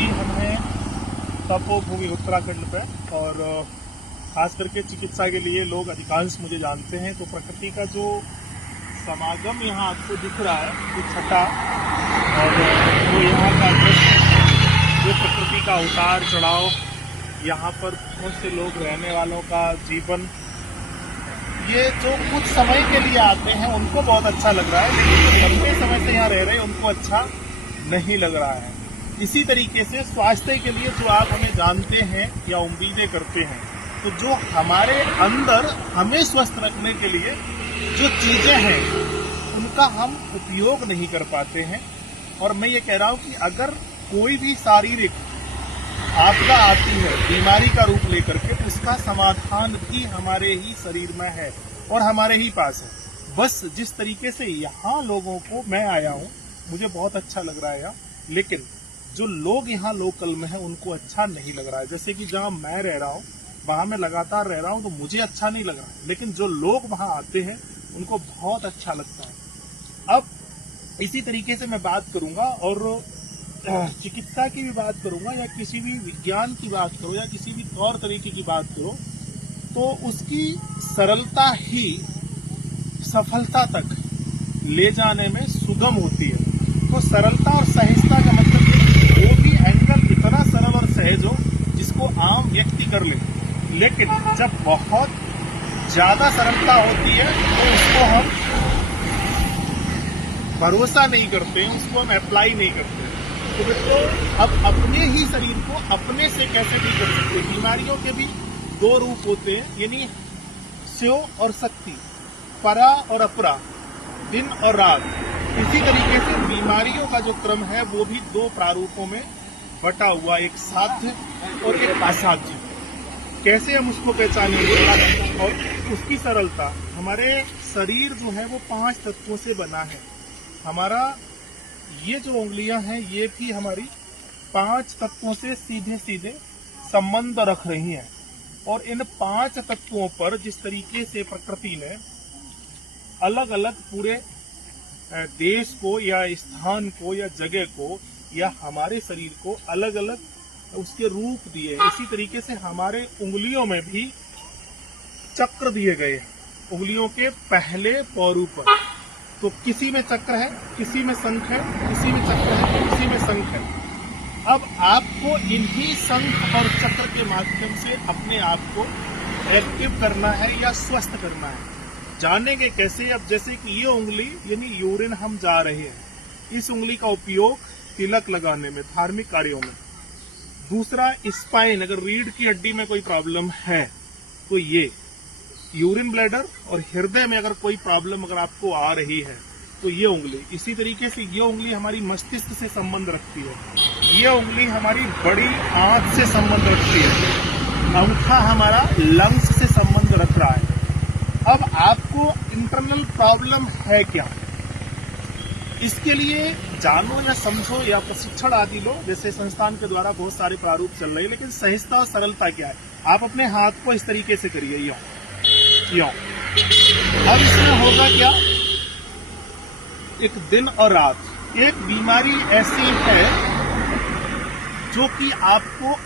अभी हम हैं तपोभूमि उत्तराखंड पे, और खास करके चिकित्सा के लिए लोग अधिकांश मुझे जानते हैं। तो प्रकृति का जो समागम यहाँ आपको दिख रहा है, वो छटा और वो यहाँ का दृश्य, जो प्रकृति का उतार चढ़ाव, यहाँ पर बहुत से लोग रहने वालों का जीवन, ये जो कुछ समय के लिए आते हैं उनको बहुत अच्छा लग रहा है, लेकिन जो लंबे समय से यहाँ रह रहे हैं उनको अच्छा नहीं लग रहा है। इसी तरीके से स्वास्थ्य के लिए जो आप हमें जानते हैं या उम्मीदें करते हैं, तो जो हमारे अंदर हमें स्वस्थ रखने के लिए जो चीजें हैं उनका हम उपयोग नहीं कर पाते हैं। और मैं ये कह रहा हूँ कि अगर कोई भी शारीरिक आपदा आती है बीमारी का रूप लेकर के, तो उसका समाधान भी हमारे ही शरीर में है और हमारे ही पास है। बस जिस तरीके से यहाँ लोगों को, मैं आया हूँ, मुझे बहुत अच्छा लग रहा है यहाँ, लेकिन जो लोग यहाँ लोकल में हैं उनको अच्छा नहीं लग रहा है। जैसे कि जहाँ मैं रह रहा हूँ, वहां मैं लगातार रह रहा हूँ, तो मुझे अच्छा नहीं लग रहा है, लेकिन जो लोग वहां आते हैं उनको बहुत अच्छा लगता है। अब इसी तरीके से मैं बात करूंगा और चिकित्सा की भी बात करूंगा, या किसी भी विज्ञान की बात करो, या किसी भी तौर तरीके की बात करो, तो उसकी सरलता ही सफलता तक ले जाने में सुगम होती है। तो सरलता और सहजता का मतलब वो भी एंगल इतना सरल और सहज हो जिसको आम व्यक्ति कर ले, लेकिन जब बहुत ज्यादा सरलता होती है तो उसको हम भरोसा नहीं करते, उसको हम अप्लाई नहीं करते। तो बच्चों, अब अपने ही शरीर को अपने से कैसे भी कर सकते। बीमारियों के भी दो रूप होते हैं, यानी शिव और शक्ति, परा और अपरा, दिन और रात। इसी तरीके से बीमारियों का जो क्रम है वो भी दो प्रारूपों में बटा हुआ, एक साध्य और एक असाध्य। कैसे हम उसको पहचानेंगे और उसकी सरलता। हमारे शरीर जो है वो 5 तत्वों से बना है। हमारा ये जो उंगलियां हैं ये भी हमारी 5 तत्वों से सीधे सीधे संबंध रख रही हैं। और इन 5 तत्वों पर जिस तरीके से प्रकृति ने अलग अलग पूरे देश को या स्थान को या जगह को या हमारे शरीर को अलग अलग उसके रूप दिए, इसी तरीके से हमारे उंगलियों में भी चक्र दिए गए हैं, उंगलियों के पहले पौरू पर। तो किसी में चक्र है, किसी में शंख है, किसी में चक्र है, किसी में शंख है। अब आपको इन्हीं शंख और चक्र के माध्यम से अपने आप को एक्टिव करना है या स्वस्थ करना है। जानेंगे कैसे? अब जैसे कि ये उंगली यानी यूरिन हम जा रहे हैं, इस उंगली का उपयोग तिलक लगाने में, धार्मिक कार्यों में। दूसरा स्पाइन, अगर रीढ़ की हड्डी में कोई प्रॉब्लम है तो ये यूरिन ब्लैडर, और हृदय में अगर कोई प्रॉब्लम अगर आपको आ रही है तो ये उंगली। इसी तरीके से ये उंगली हमारी मस्तिष्क से संबंध रखती है, ये उंगली हमारी बड़ी आंत से संबंध रखती है, अंगूठा हमारा लंग्स से संबंध रख रहा है। अब आपको इंटरनल प्रॉब्लम है क्या, इसके लिए जानो या समझो या प्रशिक्षण आदि लो। जैसे संस्थान के द्वारा बहुत सारे प्रारूप चल रहे हैं, लेकिन सहजता और सरलता क्या है? आप अपने हाथ को इस तरीके से करिए, यूं। अब इसमें होगा क्या? एक दिन और रात। एक बीमारी ऐसी है जो कि आपको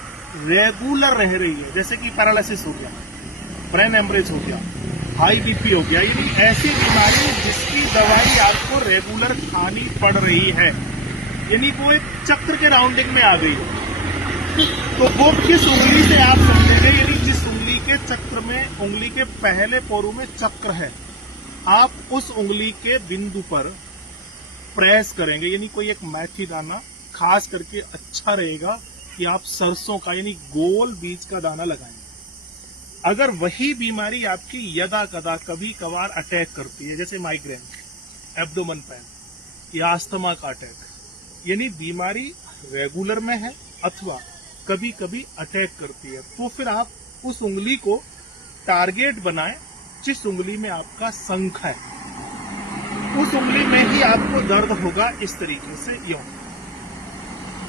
रेगुलर रह रही है, जैसे कि पैरालिसिस हो गया, ब्रेन हेमरेज हो गया, हाई बीपी हो गया, यानी ऐसी बीमारी जिसकी दवाई आपको रेगुलर खानी पड़ रही है, यानी वो एक चक्र के राउंडिंग में आ गई है। तो वो किस उंगली से आप समझेंगे? यानी जिस उंगली के चक्र में, उंगली के पहले पोरू में चक्र है, आप उस उंगली के बिंदु पर प्रेस करेंगे, यानी कोई एक मेथी दाना, खास करके अच्छा रहेगा कि आप सरसों का यानी गोल बीज का दाना लगाएंगे। अगर वही बीमारी आपकी यदा कदा कभी कभार अटैक करती है, जैसे माइग्रेन, एब्डोमेन पेन या अस्थमा का अटैक, यानी बीमारी रेगुलर में है अथवा कभी कभी अटैक करती है, तो फिर आप उस उंगली को टारगेट बनाएं जिस उंगली में आपका शंख है, उस उंगली में ही आपको दर्द होगा। इस तरीके से यूं।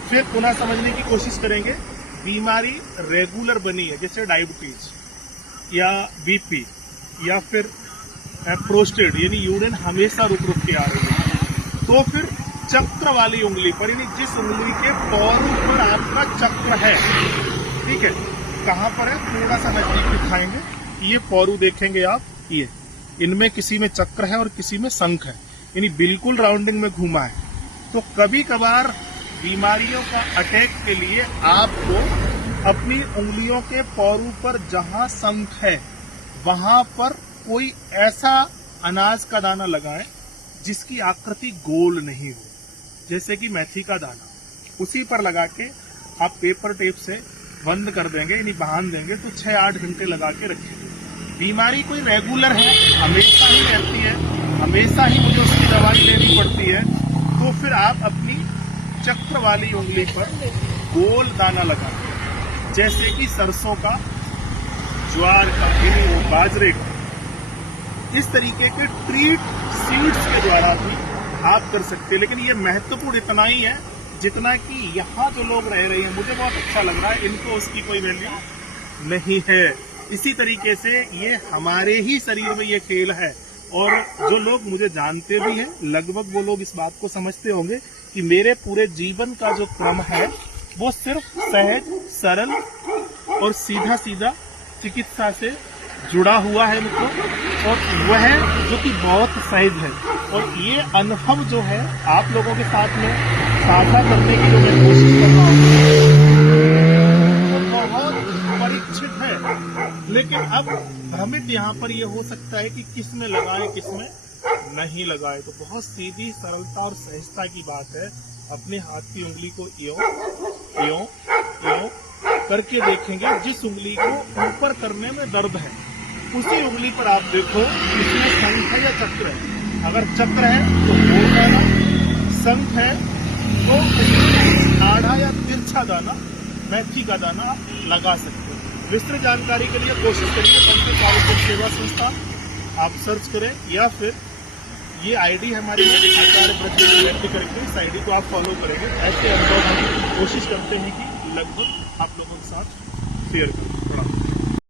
फिर पुनः समझने की कोशिश करेंगे। बीमारी रेगुलर बनी है, जैसे डायबिटीज या बीपी या फिर प्रोस्टेट, यानी यूरिन हमेशा रुक रुक के आ रही है, तो फिर चक्र वाली उंगली पर, यानी जिस उंगली के पौरों पर आपका चक्र है, ठीक है, कहां पर है, थोड़ा सा नजदीक दिखाएंगे, ये पौरू देखेंगे आप, ये इनमें किसी में चक्र है और किसी में शंख है, यानी बिल्कुल राउंडिंग में घूमा है। तो कभी कभार बीमारियों का अटैक के लिए आपको अपनी उंगलियों के पौरू पर जहां शंख है वहां पर कोई ऐसा अनाज का दाना लगाएं जिसकी आकृति गोल नहीं हो, जैसे कि मेथी का दाना, उसी पर लगा के आप पेपर टेप से बंद कर देंगे, यानी बांध देंगे, तो 6-8 घंटे लगा के रखेंगे। बीमारी कोई रेगुलर है, हमेशा ही रहती है, हमेशा ही मुझे उसकी दवाई लेनी पड़ती है, तो फिर आप अपनी चक्र वाली उंगली पर गोल दाना लगाएं, जैसे कि सरसों का, ज्वार का, यानी वो बाजरे का। इस तरीके के ट्रीट सीड्स के द्वारा भी आप कर सकते हैं, लेकिन ये महत्वपूर्ण इतना ही है जितना कि यहाँ जो लोग रह रहे हैं, मुझे बहुत अच्छा लग रहा है, इनको उसकी कोई वैल्यू नहीं है। इसी तरीके से ये हमारे ही शरीर में ये खेल है, और जो लोग मुझे जानते भी हैं, लगभग वो लोग इस बात को समझते होंगे कि मेरे पूरे जीवन का जो क्रम है वो सिर्फ सहज, सरल और सीधा सीधा चिकित्सा से जुड़ा हुआ है मित्रों, और वह जो कि बहुत सहज है। और ये अनुभव जो है आप लोगों के साथ में साझा करने की जो मैं कोशिश कर रहा हूँ वो बहुत परीक्षित है, लेकिन अब भ्रमित यहाँ पर ये हो सकता है कि किस में लगाए किस में नहीं लगाए। तो बहुत सीधी सरलता और सहजता की बात है, अपने हाथ की उंगली को यों यों यों करके देखेंगे, जिस उंगली को ऊपर करने में दर्द है उसी उंगली पर आप देखो इसमें शंख है या चक्र है। अगर चक्र है तो गोल दाना, शंख है तो आधा या तिरछा दाना, मेथी का दाना आप लगा सकते हो। विस्तृत जानकारी के लिए कोशिश करिए पंडित आयुर्वेद सेवा संस्थान आप सर्च करें, या फिर ये आईडी हमारी आचार्य ब्रह्म करके इस आईडी को आप फॉलो करेंगे। ऐसे अनुभव हम कोशिश करते हैं कि लगभग आप लोगों के साथ शेयर करें।